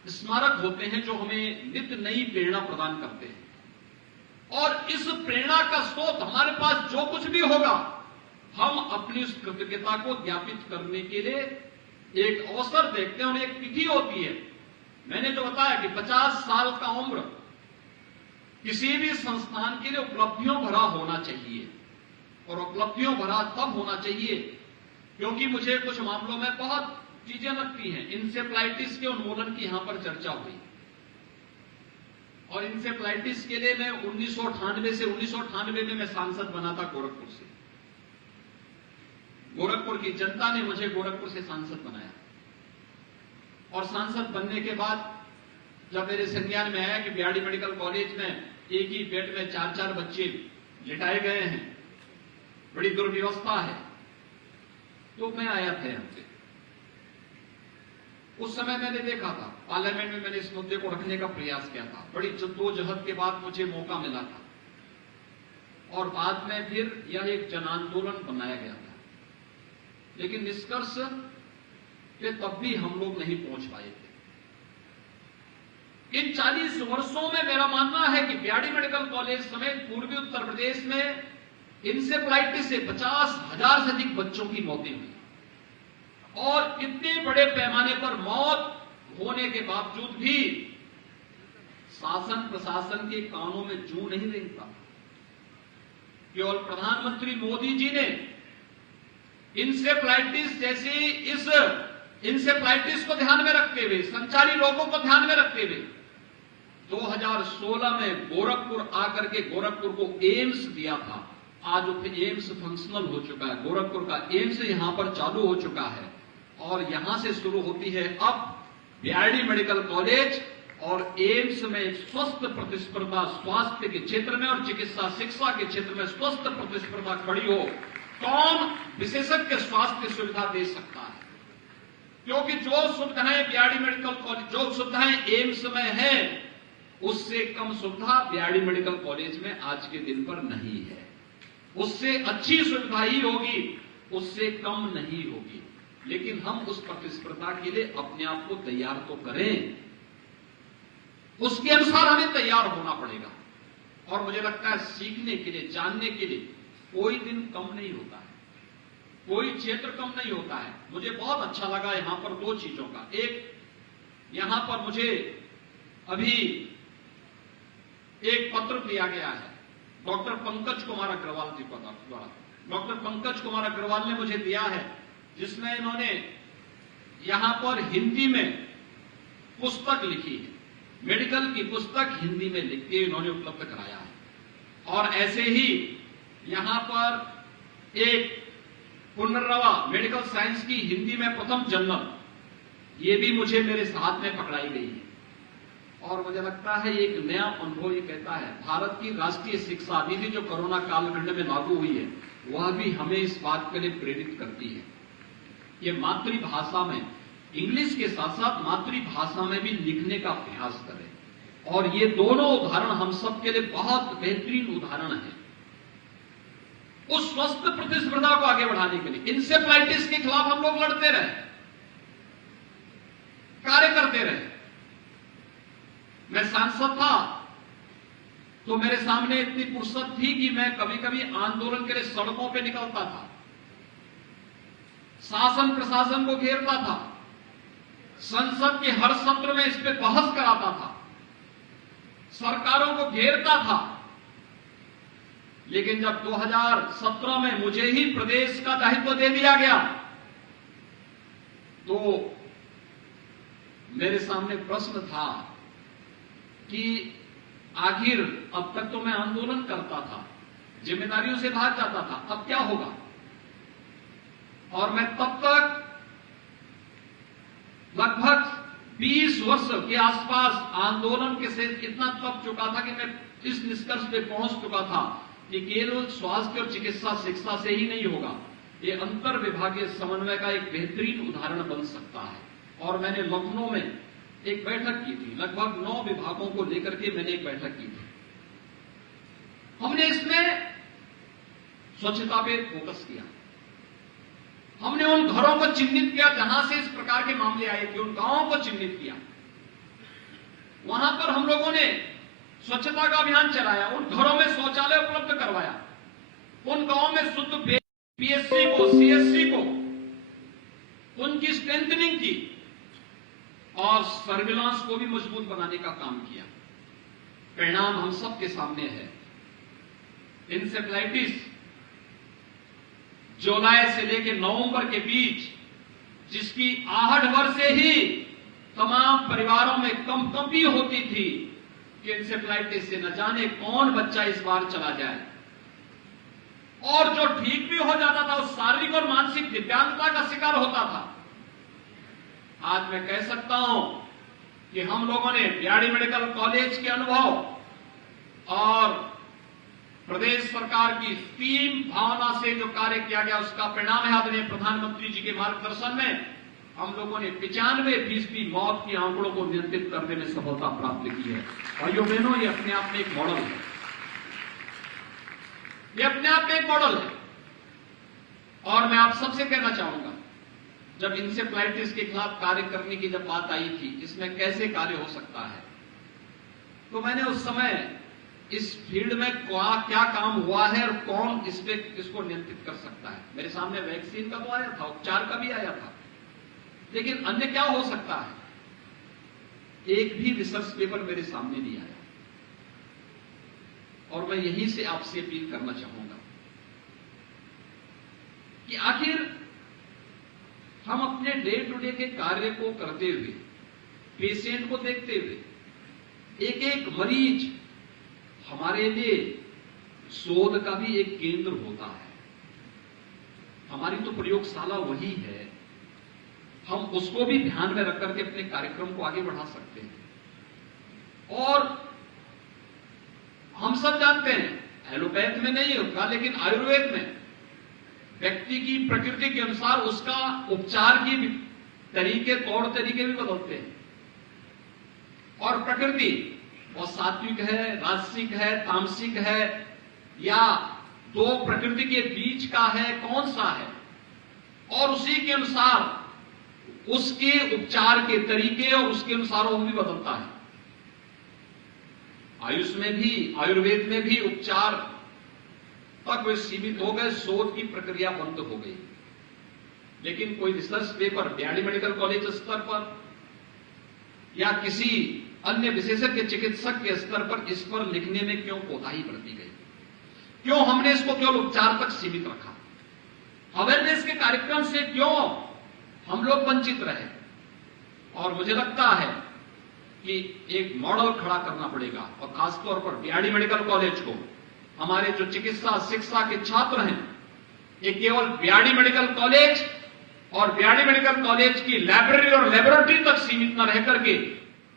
स्मारक होते हैं जो हमें नित्य नई प्रेरणा प्रदान करते हैं। और इस प्रेरणा का स्रोत हमारे पास जो कुछ भी होगा, हम अपनी उस कृतज्ञता को ज्ञापित करने के लिए एक अवसर देखते हैं और एक तिथि होती है। मैंने जो बताया कि 50 साल का उम्र किसी भी संस्थान के लिए उपलब्धियों भरा होना चाहिए, और उपलब्धियों भरा तब होना चाहिए क्योंकि मुझे कुछ मामलों में बहुत चीजें लगती हैं। इंसेफ्लाइटिस के उन्मूलन की यहां पर चर्चा हुई, और इंसेफ्लाइटिस के लिए मैं 1998 में मैं सांसद बना था गोरखपुर से। गोरखपुर की जनता ने मुझे गोरखपुर से सांसद बनाया, और सांसद बनने के बाद जब मेरे संज्ञान में आया कि बीआरडी मेडिकल कॉलेज में एक ही बेड में 4-4 बच्चे लिटाए गए हैं, बड़ी दुर्व्यवस्था है, तो मैं आया था यहां पे। उस समय मैंने देखा था, पार्लियामेंट में मैंने इस मुद्दे को रखने का प्रयास किया था। बड़ी जद्दोजहद के बाद मुझे मौका मिला था, और बाद में फिर यह एक जन आंदोलन बनाया गया था, लेकिन निष्कर्ष पे तब भी हम लोग नहीं पहुंच पाए थे। इन 40 वर्षों में मेरा मानना है कि बीआरडी मेडिकल कॉलेज समेत पूर्वी उत्तर प्रदेश में इंसेफ्लाइटिस से 50,000 से अधिक बच्चों की मौतें हुई, और इतने बड़े पैमाने पर मौत होने के बावजूद भी शासन प्रशासन के कानों में जू नहीं रेंगता। केवल प्रधानमंत्री मोदी जी ने इंसेफ्लाइटिस जैसी इस इंसेफ्लाइटिस को ध्यान में रखते हुए, संचारी रोगों को ध्यान में रखते हुए 2016 में गोरखपुर आकर के गोरखपुर को एम्स दिया था। आज एम्स फंक्शनल हो चुका है, गोरखपुर का एम्स यहां पर चालू हो चुका है, और यहां से शुरू होती है अब बीआरडी मेडिकल कॉलेज, और एम्स में एक स्वस्थ प्रतिस्पर्धा स्वास्थ्य के क्षेत्र में और चिकित्सा शिक्षा के क्षेत्र में स्वस्थ प्रतिस्पर्धा खड़ी हो। कौन विशेषज्ञ स्वास्थ्य सुविधा दे सकता है? क्योंकि जो सुविधाएं बीआरडी मेडिकल कॉलेज, जो सुविधाएं एम्स में है, उससे कम सुविधा बीआरडी मेडिकल कॉलेज में आज के दिन पर नहीं है। उससे अच्छी सुविधा ही होगी, उससे कम नहीं होगी, लेकिन हम उस प्रतिस्पर्धा के लिए अपने आप को तैयार तो करें, उसके अनुसार हमें तैयार होना पड़ेगा। और मुझे लगता है सीखने के लिए, जानने के लिए कोई दिन कम नहीं होता है, कोई क्षेत्र कम नहीं होता है। मुझे बहुत अच्छा लगा यहां पर 2 चीजों का। एक, यहां पर मुझे अभी एक पत्र दिया गया है डॉक्टर पंकज कुमार अग्रवाल जी द्वारा। डॉक्टर पंकज कुमार अग्रवाल ने मुझे दिया है, जिसमें इन्होंने यहां पर हिंदी में पुस्तक लिखी है, मेडिकल की पुस्तक हिंदी में लिख के इन्होंने उपलब्ध कराया है। और ऐसे ही यहां पर एक पुनर्नवा मेडिकल साइंस की हिंदी में प्रथम जर्नल, ये भी मुझे मेरे साथ में पकड़ाई गई है, और मुझे लगता है एक नया अनुभव ये कहता है। भारत की राष्ट्रीय शिक्षा नीति जो कोरोना कालखंड में लागू हुई है, वह भी हमें इस बात के लिए प्रेरित करती है। ये मातृभाषा में, इंग्लिश के साथ साथ मातृभाषा में भी लिखने का प्रयास करें, और ये दोनों उदाहरण हम सबके लिए बहुत बेहतरीन उदाहरण है उस स्वस्थ प्रतिस्पर्धा को आगे बढ़ाने के लिए। इंसेफ्लाइटिस के खिलाफ हम लोग लड़ते रहे, कार्य करते रहे। मैं सांसद था तो मेरे सामने इतनी फुर्सत थी कि मैं कभी कभी आंदोलन के लिए सड़कों पे निकलता था, शासन प्रशासन को घेरता था, संसद के हर सत्र में इस पे बहस कराता था, सरकारों को घेरता था। लेकिन जब 2017 में मुझे ही प्रदेश का दायित्व दे दिया गया तो मेरे सामने प्रश्न था कि आखिर अब तक तो मैं आंदोलन करता था, जिम्मेदारियों से भाग जाता था, अब क्या होगा। और मैं तब तक लगभग 20 वर्ष के आसपास आंदोलन के से इतना तप चुका था कि मैं इस निष्कर्ष पे पहुंच चुका था कि केवल स्वास्थ्य और चिकित्सा शिक्षा से ही नहीं होगा, ये अंतर विभागीय समन्वय का एक बेहतरीन उदाहरण बन सकता है। और मैंने लखनऊ में एक बैठक की थी, लगभग 9 विभागों को लेकर के मैंने एक बैठक की थी। हमने इसमें स्वच्छता पे फोकस किया, हमने उन घरों को चिन्हित किया जहां से इस प्रकार के मामले आए थे, उन गांवों को चिन्हित किया, वहां पर हम लोगों ने स्वच्छता का अभियान चलाया, उन घरों में शौचालय उपलब्ध करवाया, उन गांवों में शुद्ध पीएससी को, सीएससी को, उनकी स्ट्रेंथनिंग की और सर्विलांस को भी मजबूत बनाने का काम किया। परिणाम हम सबके सामने है। इंसेफ्लाइटिस जुलाई से लेकर नवंबर के बीच, जिसकी आहट भर से ही तमाम परिवारों में कंपकंपी होती थी कि इंसेफ्लाइटिस से न जाने कौन बच्चा इस बार चला जाए, और जो ठीक भी हो जाता था वो शारीरिक और मानसिक दिव्यांगता का शिकार होता था। आज मैं कह सकता हूं कि हम लोगों ने बीआरडी मेडिकल कॉलेज के अनुभव और प्रदेश सरकार की टीम भावना से जो कार्य किया गया उसका परिणाम है आदरणीय प्रधानमंत्री जी के मार्गदर्शन में हम लोगों ने 95% मौत के आंकड़ों को नियंत्रित करने में सफलता प्राप्त की है। भाइयों बहनों, ये अपने आप में एक मॉडल है, ये अपने आप में एक मॉडल है। और मैं आप सबसे कहना चाहूंगा, जब इंसेफ्लाइटिस के खिलाफ कार्य करने की जब बात आई थी, इसमें कैसे कार्य हो सकता है, तो मैंने उस समय इस फील्ड में क्या काम हुआ है और कौन इसको नियंत्रित कर सकता है। मेरे सामने वैक्सीन का तो आया था, उपचार का भी आया था, लेकिन अन्य क्या हो सकता है, एक भी रिसर्च पेपर मेरे सामने नहीं आया। और मैं यहीं से आपसे अपील करना चाहूंगा कि आखिर हम अपने डे टू डे के कार्य को करते हुए, पेशेंट को देखते हुए, एक एक मरीज हमारे लिए शोध का भी एक केंद्र होता है। हमारी तो प्रयोगशाला वही है, हम उसको भी ध्यान में रख करके अपने कार्यक्रम को आगे बढ़ा सकते हैं। और हम सब जानते हैं, एलोपैथ में नहीं होगा, लेकिन आयुर्वेद में व्यक्ति की प्रकृति के अनुसार उसका उपचार की तरीके, तौर तरीके भी बदलते हैं। और प्रकृति वो सात्विक है, राजसिक है, तामसिक है, या दो प्रकृति के बीच का है, कौन सा है, और उसी के अनुसार उसके उपचार के तरीके और उसके अनुसार वो भी बदलता है। आयुष में भी, आयुर्वेद में भी उपचार तक वे सीमित हो गए, शोध की प्रक्रिया बंद हो गई। लेकिन कोई research paper BRD medical college स्तर पर या किसी अन्य विशेषज्ञ चिकित्सक के स्तर पर इस पर लिखने में क्यों कोताही बरती गई? क्यों हमने इसको केवल उपचार तक सीमित रखा? अवेयरनेस के कार्यक्रम से क्यों हम लोग वंचित रहे? और मुझे लगता है कि एक मॉडल खड़ा करना पड़ेगा, और खासतौर पर बीआरडी मेडिकल कॉलेज को, हमारे जो चिकित्सा शिक्षा के छात्र हैं, ये केवल बीआरडी मेडिकल कॉलेज और बीआरडी मेडिकल कॉलेज की लाइब्रेरी और लेबोरेटरी तक सीमित न रह करके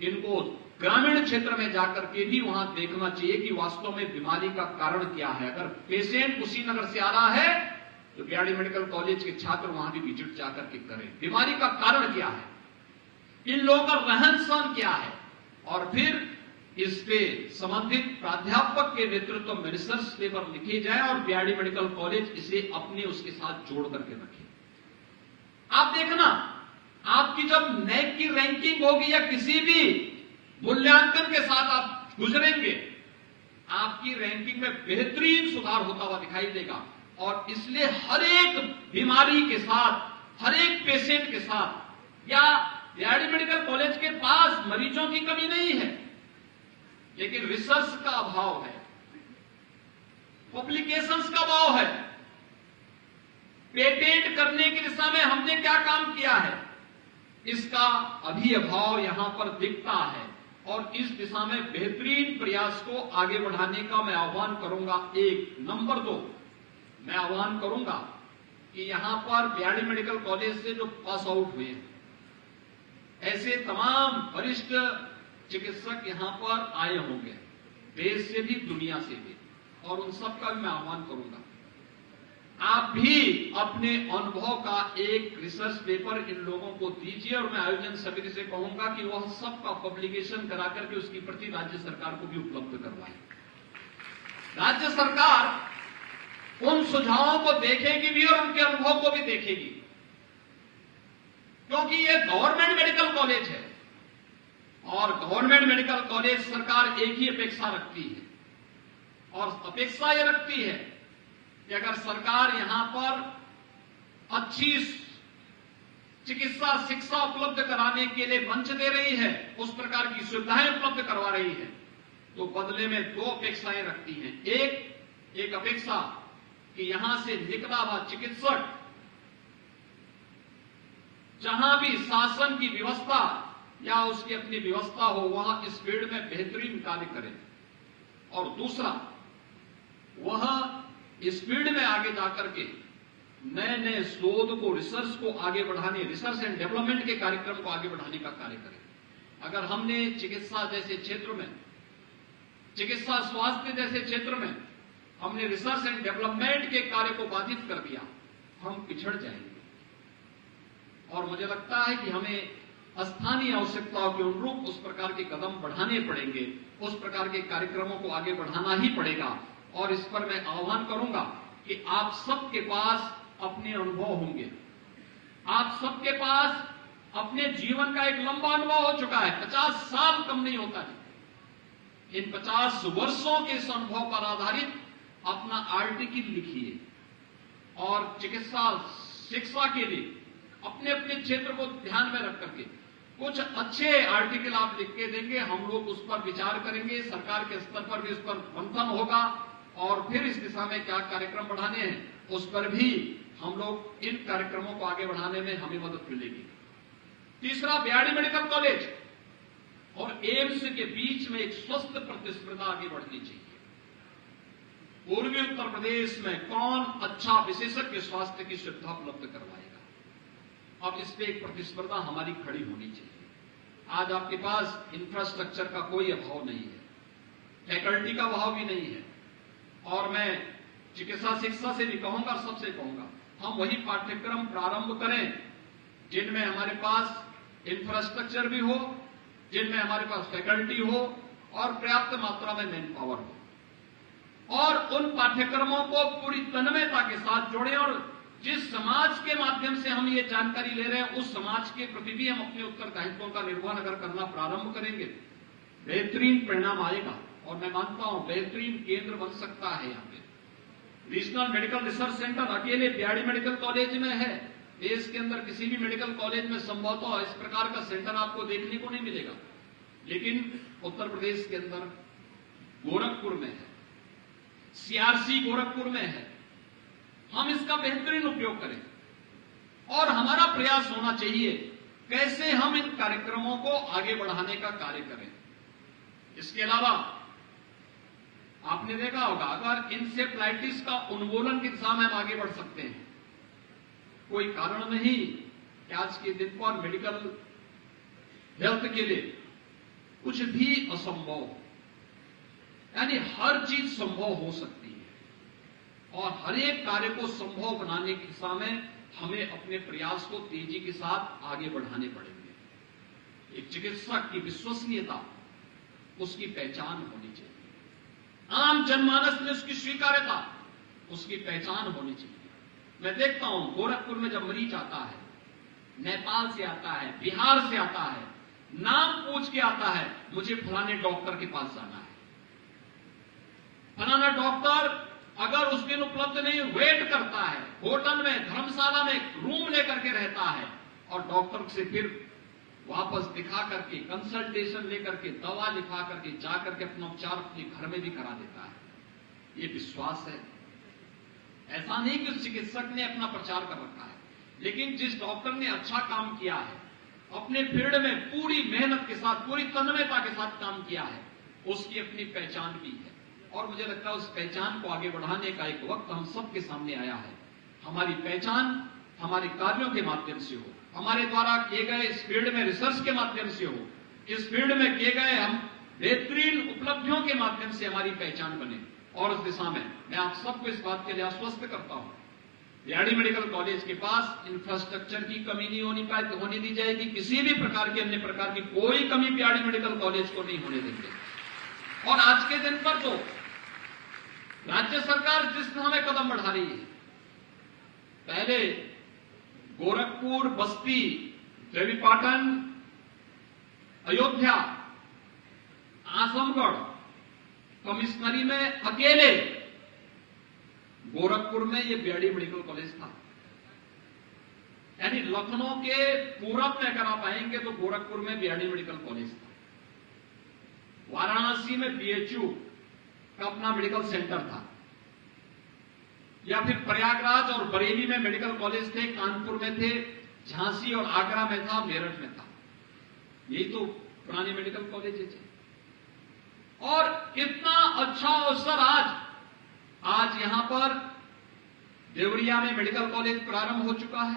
इनको ग्रामीण क्षेत्र में जाकर के भी वहां देखना चाहिए कि वास्तव में बीमारी का कारण क्या है। अगर पेशेंट कुशीनगर से आ रहा है तो बीआरडी मेडिकल कॉलेज के छात्र वहां भी विजिट जाकर के करें, बीमारी का कारण क्या है, इन लोगों का रहन सहन क्या है, और फिर इस पे संबंधित प्राध्यापक के नेतृत्व में रिसर्च पेपर लिखे जाए और बीआरडी मेडिकल कॉलेज इसे अपने उसके साथ जोड़ करके रखे। आप देखना, आपकी जब नैक की रैंकिंग होगी या किसी भी मूल्यांकन के साथ आप गुजरेंगे, आपकी रैंकिंग में बेहतरीन सुधार होता हुआ दिखाई देगा। और इसलिए हर एक बीमारी के साथ, हर एक पेशेंट के साथ, या बीआरडी मेडिकल कॉलेज के पास मरीजों की कमी नहीं है, लेकिन रिसर्च का अभाव है, पब्लिकेशंस का अभाव है। पेटेंट करने की दिशा में हमने क्या काम किया है, इसका अभी अभाव यहां पर दिखता है। और इस दिशा में बेहतरीन प्रयास को आगे बढ़ाने का मैं आह्वान करूंगा। एक नंबर 2, मैं आह्वान करूंगा कि यहां पर बीआरडी मेडिकल कॉलेज से जो पास आउट हुए हैं, ऐसे तमाम वरिष्ठ चिकित्सक यहां पर आए होंगे, देश से भी दुनिया से भी, और उन सबका भी मैं आह्वान करूंगा, आप भी अपने अनुभव का एक रिसर्च पेपर इन लोगों को दीजिए। और मैं आयोजन समिति से कहूंगा कि वह सबका पब्लिकेशन करा करके उसकी प्रति राज्य सरकार को भी उपलब्ध करवाए। राज्य सरकार उन सुझावों को देखेगी भी और उनके अनुभव को भी देखेगी, क्योंकि ये गवर्नमेंट मेडिकल कॉलेज है और गवर्नमेंट मेडिकल कॉलेज सरकार एक ही अपेक्षा रखती है, और अपेक्षा यह रखती है कि अगर सरकार यहां पर अच्छी चिकित्सा शिक्षा उपलब्ध कराने के लिए मंच दे रही है, उस प्रकार की सुविधाएं उपलब्ध करवा रही है, तो बदले में 2 अपेक्षाएं रखती हैं। एक अपेक्षा कि यहां से निकला हुआ चिकित्सक जहां भी शासन की व्यवस्था या उसकी अपनी व्यवस्था हो, वहां इस फील्ड में बेहतरीन कार्य करे, और दूसरा वह इस फील्ड में आगे जाकर के नए नए शोध को, रिसर्च को आगे बढ़ाने, रिसर्च एंड डेवलपमेंट के कार्यक्रम को आगे बढ़ाने का कार्य करें। अगर हमने चिकित्सा जैसे क्षेत्र में, चिकित्सा स्वास्थ्य जैसे क्षेत्र में हमने रिसर्च एंड डेवलपमेंट के कार्य को बाधित कर दिया, हम पिछड़ जाएंगे। और मुझे लगता है कि हमें स्थानीय आवश्यकताओं के अनुरूप उस प्रकार के कदम बढ़ाने पड़ेंगे, उस प्रकार के कार्यक्रमों को आगे बढ़ाना ही पड़ेगा। और इस पर मैं आह्वान करूंगा कि आप सबके पास अपने अनुभव होंगे, आप सबके पास अपने जीवन का एक लंबा अनुभव हो चुका है, 50 साल कम नहीं होता है। इन 50 वर्षों के इस अनुभव पर आधारित अपना आर्टिकल लिखिए और चिकित्सा शिक्षा के लिए अपने अपने क्षेत्र को ध्यान में रख करके कुछ अच्छे आर्टिकल आप लिख के देंगे, हम लोग उस पर विचार करेंगे, सरकार के स्तर पर भी उस पर मंथन होगा, और फिर इस दिशा में क्या कार्यक्रम बढ़ाने हैं उस पर भी हम लोग इन कार्यक्रमों को आगे बढ़ाने में हमें मदद मिलेगी। तीसरा, बीआरडी मेडिकल कॉलेज और एम्स के बीच में एक स्वस्थ प्रतिस्पर्धा आगे बढ़नी चाहिए। पूर्वी उत्तर प्रदेश में कौन अच्छा विशेषज्ञ स्वास्थ्य की सुविधा उपलब्ध करवाएगा, अब इस पे एक प्रतिस्पर्धा हमारी खड़ी होनी चाहिए। आज आपके पास इंफ्रास्ट्रक्चर का कोई अभाव नहीं है, फैकल्टी का अभाव भी नहीं है, और मैं चिकित्सा शिक्षा से भी कहूंगा, सबसे कहूंगा, हम वही पाठ्यक्रम प्रारंभ करें जिनमें हमारे पास इंफ्रास्ट्रक्चर भी हो, जिनमें हमारे पास फैकल्टी हो और पर्याप्त मात्रा में मैन पावर हो, और उन पाठ्यक्रमों को पूरी तन्मयता के साथ जोड़ें। और जिस समाज के माध्यम से हम ये जानकारी ले रहे हैं, उस समाज के प्रति भी हम अपने उत्तरदायित्वों का निर्वहन अगर करना प्रारंभ करेंगे, बेहतरीन परिणाम आएगा। और मैं मानता हूं बेहतरीन केंद्र बन सकता है। यहां पे रीजनल मेडिकल रिसर्च सेंटर अकेले बीआरडी मेडिकल कॉलेज में है, देश के अंदर किसी भी मेडिकल कॉलेज में संभवतः इस प्रकार का सेंटर आपको देखने को नहीं मिलेगा, लेकिन उत्तर प्रदेश के अंदर गोरखपुर में है, सीआरसी गोरखपुर में है। हम इसका बेहतरीन उपयोग करें और हमारा प्रयास होना चाहिए कैसे हम इन कार्यक्रमों को आगे बढ़ाने का कार्य करें। इसके अलावा आपने देखा होगा, अगर इंसेफ्लाइटिस का उन्मूलन की दिशा में हम आगे बढ़ सकते हैं, कोई कारण नहीं कि आज के दिन पर मेडिकल हेल्थ के लिए कुछ भी असंभव, यानी हर चीज संभव हो सकती है और हर एक कार्य को संभव बनाने की दिशा में हमें अपने प्रयास को तेजी के साथ आगे बढ़ाने पड़ेंगे। एक चिकित्सक की विश्वसनीयता, उसकी पहचान होनी चाहिए, आम जनमानस में उसकी स्वीकार्यता, उसकी पहचान होनी चाहिए। मैं देखता हूं गोरखपुर में जब मरीज आता है, नेपाल से आता है, बिहार से आता है, नाम पूछ के आता है, मुझे फलाने डॉक्टर के पास जाना है। फलाना डॉक्टर अगर उस दिन उपलब्ध नहीं, वेट करता है, होटल में धर्मशाला में रूम लेकर के रहता है और डॉक्टर से फिर वापस दिखा करके, कंसल्टेशन लेकर के, दवा लिखा करके, जाकर के अपना उपचार अपने घर में भी करा देता है। ये विश्वास है। ऐसा नहीं कि उस चिकित्सक ने अपना प्रचार कर रखा है, लेकिन जिस डॉक्टर ने अच्छा काम किया है, अपने फील्ड में पूरी मेहनत के साथ, पूरी तन्मयता के साथ काम किया है, उसकी अपनी पहचान भी है। और मुझे लगता है उस पहचान को आगे बढ़ाने का एक वक्त हम सबके सामने आया है। हमारी पहचान हमारे कार्यों के माध्यम से हो, हमारे द्वारा किए गए इस फील्ड में रिसर्च के माध्यम से हो, इस फील्ड में किए गए हम बेहतरीन उपलब्धियों के माध्यम से हमारी पहचान बने। और उस दिशा में मैं आप सबको इस बात के लिए आश्वस्त करता हूं, बीआरडी मेडिकल कॉलेज के पास इंफ्रास्ट्रक्चर की कमी नहीं होने दी जाएगी। किसी भी प्रकार की, अन्य प्रकार की कोई कमी बीआरडी मेडिकल कॉलेज को नहीं होने देंगे। और आज के दिन पर तो राज्य सरकार जिस दिशा में कदम बढ़ा रही है, पहले गोरखपुर, बस्ती, देवीपाटन, अयोध्या, आजमगढ़ कमिश्नरी में अकेले गोरखपुर में ये बीआरडी मेडिकल कॉलेज था। यानी लखनऊ के पूरब में अगर आप आएंगे तो गोरखपुर में बीआरडी मेडिकल कॉलेज था। वाराणसी में बीएचयू का अपना मेडिकल सेंटर था, या फिर प्रयागराज और बरेली में मेडिकल कॉलेज थे, कानपुर में थे, झांसी और आगरा में था, मेरठ में था। यही तो पुराने मेडिकल कॉलेज थे। और कितना अच्छा अवसर आज यहां पर देवरिया में मेडिकल कॉलेज प्रारंभ हो चुका है,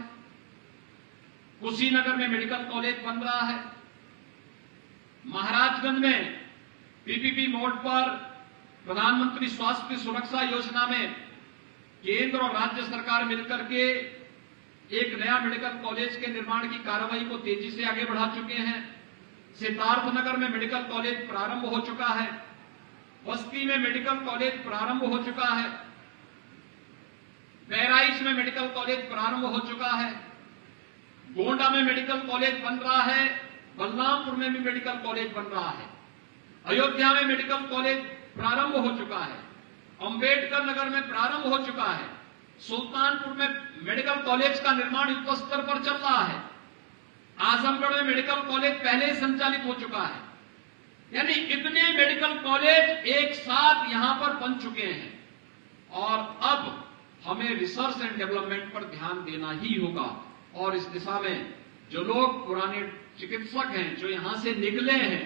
कुशीनगर में मेडिकल कॉलेज बन रहा है, महाराजगंज में पीपीपी मोड पर प्रधानमंत्री स्वास्थ्य सुरक्षा योजना में केंद्र और राज्य सरकार मिलकर के एक नया मेडिकल कॉलेज के निर्माण की कार्रवाई को तेजी से आगे बढ़ा चुके हैं। सिद्धार्थनगर में मेडिकल कॉलेज प्रारंभ हो चुका है, बस्ती में मेडिकल कॉलेज प्रारंभ हो चुका है, बहराइच में मेडिकल कॉलेज प्रारंभ हो चुका है, गोंडा में मेडिकल कॉलेज बन रहा है, बलरामपुर में भी मेडिकल कॉलेज बन रहा है, अयोध्या में मेडिकल कॉलेज प्रारंभ हो चुका है, अंबेडकर नगर में प्रारंभ हो चुका है, सुल्तानपुर में मेडिकल कॉलेज का निर्माण युद्ध स्तर पर चल रहा है, आजमगढ़ में मेडिकल कॉलेज पहले ही संचालित हो चुका है। यानी इतने मेडिकल कॉलेज एक साथ यहां पर बन चुके हैं। और अब हमें रिसर्च एंड डेवलपमेंट पर ध्यान देना ही होगा। और इस दिशा में जो लोग पुराने चिकित्सक हैं, जो यहां से निकले हैं,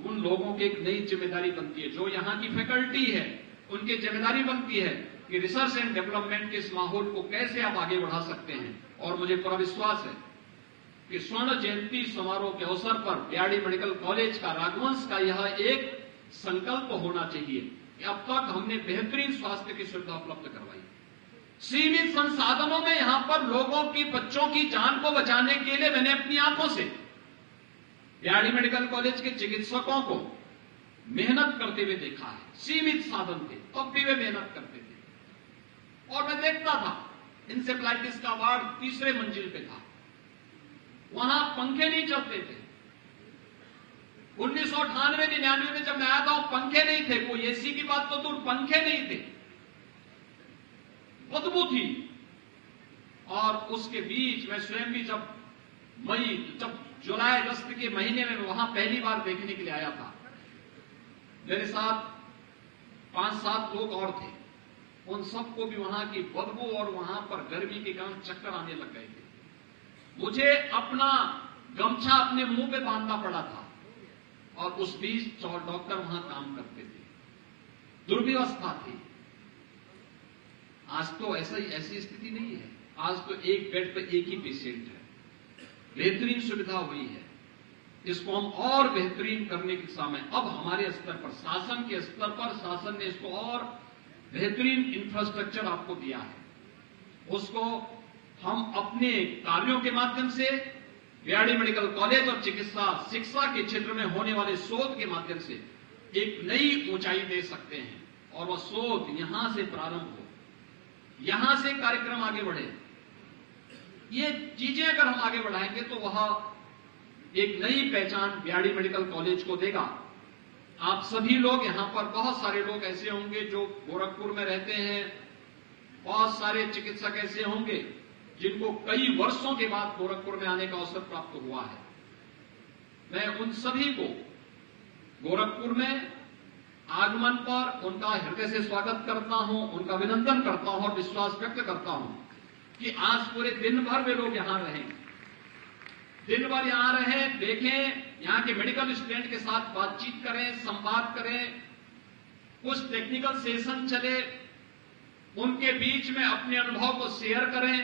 उन लोगों की एक नई जिम्मेदारी बनती है। जो यहां की फैकल्टी है, उनकी जिम्मेदारी बनती है कि रिसर्च एंड डेवलपमेंट के इस माहौल को कैसे आप आगे बढ़ा सकते हैं। और मुझे पूरा विश्वास है कि स्वर्ण जयंती समारोह के अवसर पर बीआरडी मेडिकल कॉलेज का, राघवंश का यह एक संकल्प होना चाहिए कि अब तक हमने बेहतरीन स्वास्थ्य की सुविधा उपलब्ध करवाई। सीमित संसाधनों में यहां पर लोगों की, बच्चों की जान को बचाने के लिए मैंने अपनी आंखों से बीआरडी मेडिकल कॉलेज के चिकित्सकों को मेहनत करते हुए देखा है। सीमित साधन थे, तब भी वे मेहनत करते थे। और मैं देखता था, इंसेफ्लाइटिस का वार्ड तीसरे मंजिल पे था, वहां पंखे नहीं चलते थे। 1998-99 में जब मैं आया था, पंखे नहीं थे, कोई एसी की बात तो दूर, पंखे नहीं थे, बदबू थी। और उसके बीच मैं स्वयं भी जब जुलाई अगस्त के महीने में वहां पहली बार देखने के लिए आया था, मेरे साथ 5-7 लोग और थे। उन सबको भी वहां की बदबू और वहां पर गर्मी के कारण चक्कर आने लग गए थे। मुझे अपना गमछा अपने मुंह पे बांधना पड़ा था। और उस बीच डॉक्टर वहां काम करते थे, दुर्व्यवस्था थी। आज तो ऐसी स्थिति नहीं है। आज तो एक बेड पर एक ही पेशेंट है, बेहतरीन सुविधा हुई है। इसको हम और बेहतरीन करने की दिशा में अब हमारे स्तर पर, शासन के स्तर पर, शासन ने इसको और बेहतरीन इंफ्रास्ट्रक्चर आपको दिया है। उसको हम अपने कार्यों के माध्यम से, बीआरडी मेडिकल कॉलेज और चिकित्सा शिक्षा के क्षेत्र में होने वाले शोध के माध्यम से एक नई ऊंचाई दे सकते हैं। और वह शोध यहां से प्रारंभ हो, यहां से कार्यक्रम आगे बढ़े। ये चीजें अगर हम आगे बढ़ाएंगे तो वह एक नई पहचान बीआरडी मेडिकल कॉलेज को देगा। आप सभी लोग यहां पर, बहुत सारे लोग ऐसे होंगे जो गोरखपुर में रहते हैं, बहुत सारे चिकित्सक ऐसे होंगे जिनको कई वर्षों के बाद गोरखपुर में आने का अवसर प्राप्त हुआ है। मैं उन सभी को गोरखपुर में आगमन पर उनका हृदय से स्वागत करता हूं, उनका अभिनंदन करता हूं और विश्वास व्यक्त करता हूं कि आज पूरे दिन भर वे लोग यहां रहेंगे। दिन भर यहां रहें, देखें, यहां के मेडिकल स्टूडेंट के साथ बातचीत करें, संवाद करें, कुछ टेक्निकल सेशन चले, उनके बीच में अपने अनुभव को शेयर करें,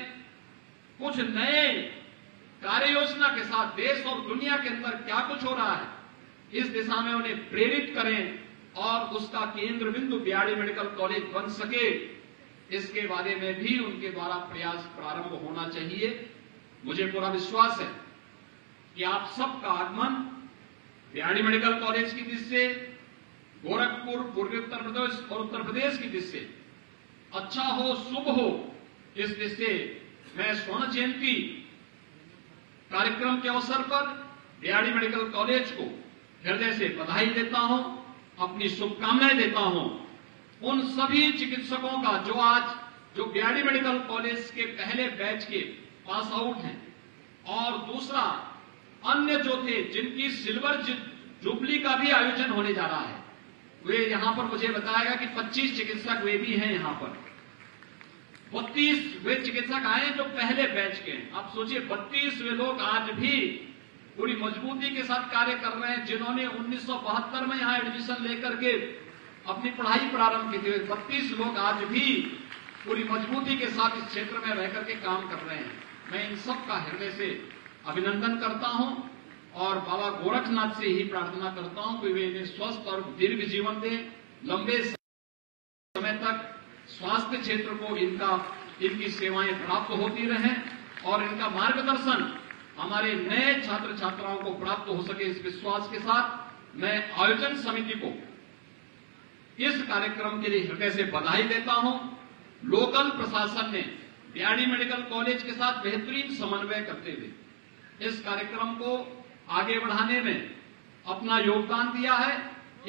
कुछ नए कार्य योजना के साथ देश और दुनिया के अंदर क्या कुछ हो रहा है इस दिशा में उन्हें प्रेरित करें और उसका केंद्र बिंदु बीआरडी मेडिकल कॉलेज बन सके, इसके बारे में भी उनके द्वारा प्रयास प्रारंभ होना चाहिए। मुझे पूरा विश्वास है कि आप सबका आगमन बीआरडी मेडिकल कॉलेज की दृष्टि से, गोरखपुर, पूर्वी उत्तर प्रदेश और उत्तर प्रदेश की दृष्टि से अच्छा हो, शुभ हो, इस दृष्टि से मैं स्वर्ण जयंती कार्यक्रम के अवसर पर बीआरडी मेडिकल कॉलेज को हृदय से बधाई देता हूं, अपनी शुभकामनाएं देता हूं। उन सभी चिकित्सकों का जो बीआरडी मेडिकल कॉलेज के पहले बैच के पास आउट हैं और दूसरा अन्य जो थे जिनकी सिल्वर जुबली का भी आयोजन होने जा रहा है, वे यहां पर मुझे बताएगा कि 25 चिकित्सक वे भी हैं यहां पर। 32 वे चिकित्सक आए जो पहले बैच के हैं। आप सोचिए 32 वे लोग आज भी पूरी मजबूती के साथ कार्य कर रहे हैं, जिन्होंने 1972 में यहां एडमिशन लेकर के अपनी पढ़ाई प्रारंभ की थी। 32 लोग आज भी पूरी मजबूती के साथ इस क्षेत्र में रह करके काम कर रहे हैं। मैं इन सब का हृदय से अभिनंदन करता हूं और बाबा गोरखनाथ से ही प्रार्थना करता हूं कि वे इन्हें स्वस्थ और दीर्घ जीवन दें, लंबे समय तक स्वास्थ्य क्षेत्र को इनकी सेवाएं प्राप्त होती रहें और इनका मार्गदर्शन हमारे नए छात्र छात्राओं को प्राप्त हो सके, इस विश्वास के साथ मैं आयोजन समिति को इस कार्यक्रम के लिए हृदय से बधाई देता हूं। लोकल प्रशासन ने बीआरडी मेडिकल कॉलेज के साथ बेहतरीन समन्वय करते हुए इस कार्यक्रम को आगे बढ़ाने में अपना योगदान दिया है।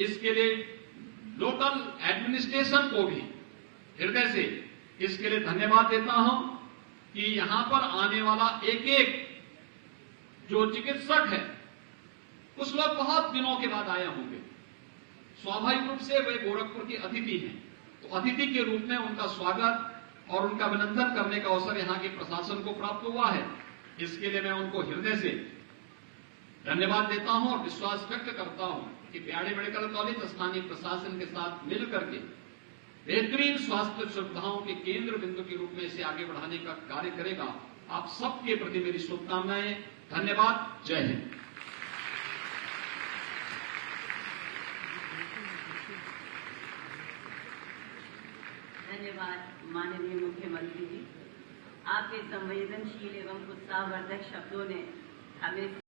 इसके लिए लोकल एडमिनिस्ट्रेशन को भी हृदय से इसके लिए धन्यवाद देता हूं कि यहां पर आने वाला एक एक जो चिकित्सक है, कुछ लोग बहुत दिनों के बाद आए होंगे, स्वाभाविक रूप से वे गोरखपुर की अतिथि हैं, तो अतिथि के रूप में उनका स्वागत और उनका अभिनंदन करने का अवसर यहां के प्रशासन को प्राप्त हुआ है। इसके लिए मैं उनको हृदय से धन्यवाद देता हूं और विश्वास व्यक्त करता हूं कि बीआरडी मेडिकल कॉलेज स्थानीय प्रशासन के साथ मिलकर के बेहतरीन स्वास्थ्य सुविधाओं के केंद्र बिंदु के रूप में इसे आगे बढ़ाने का कार्य करेगा। आप सबके प्रति मेरी शुभकामनाएं। धन्यवाद। जय हिंद। धन्यवाद माननीय मुख्यमंत्री जी, आपके संवेदनशील एवं उत्साहवर्धक शब्दों ने हमें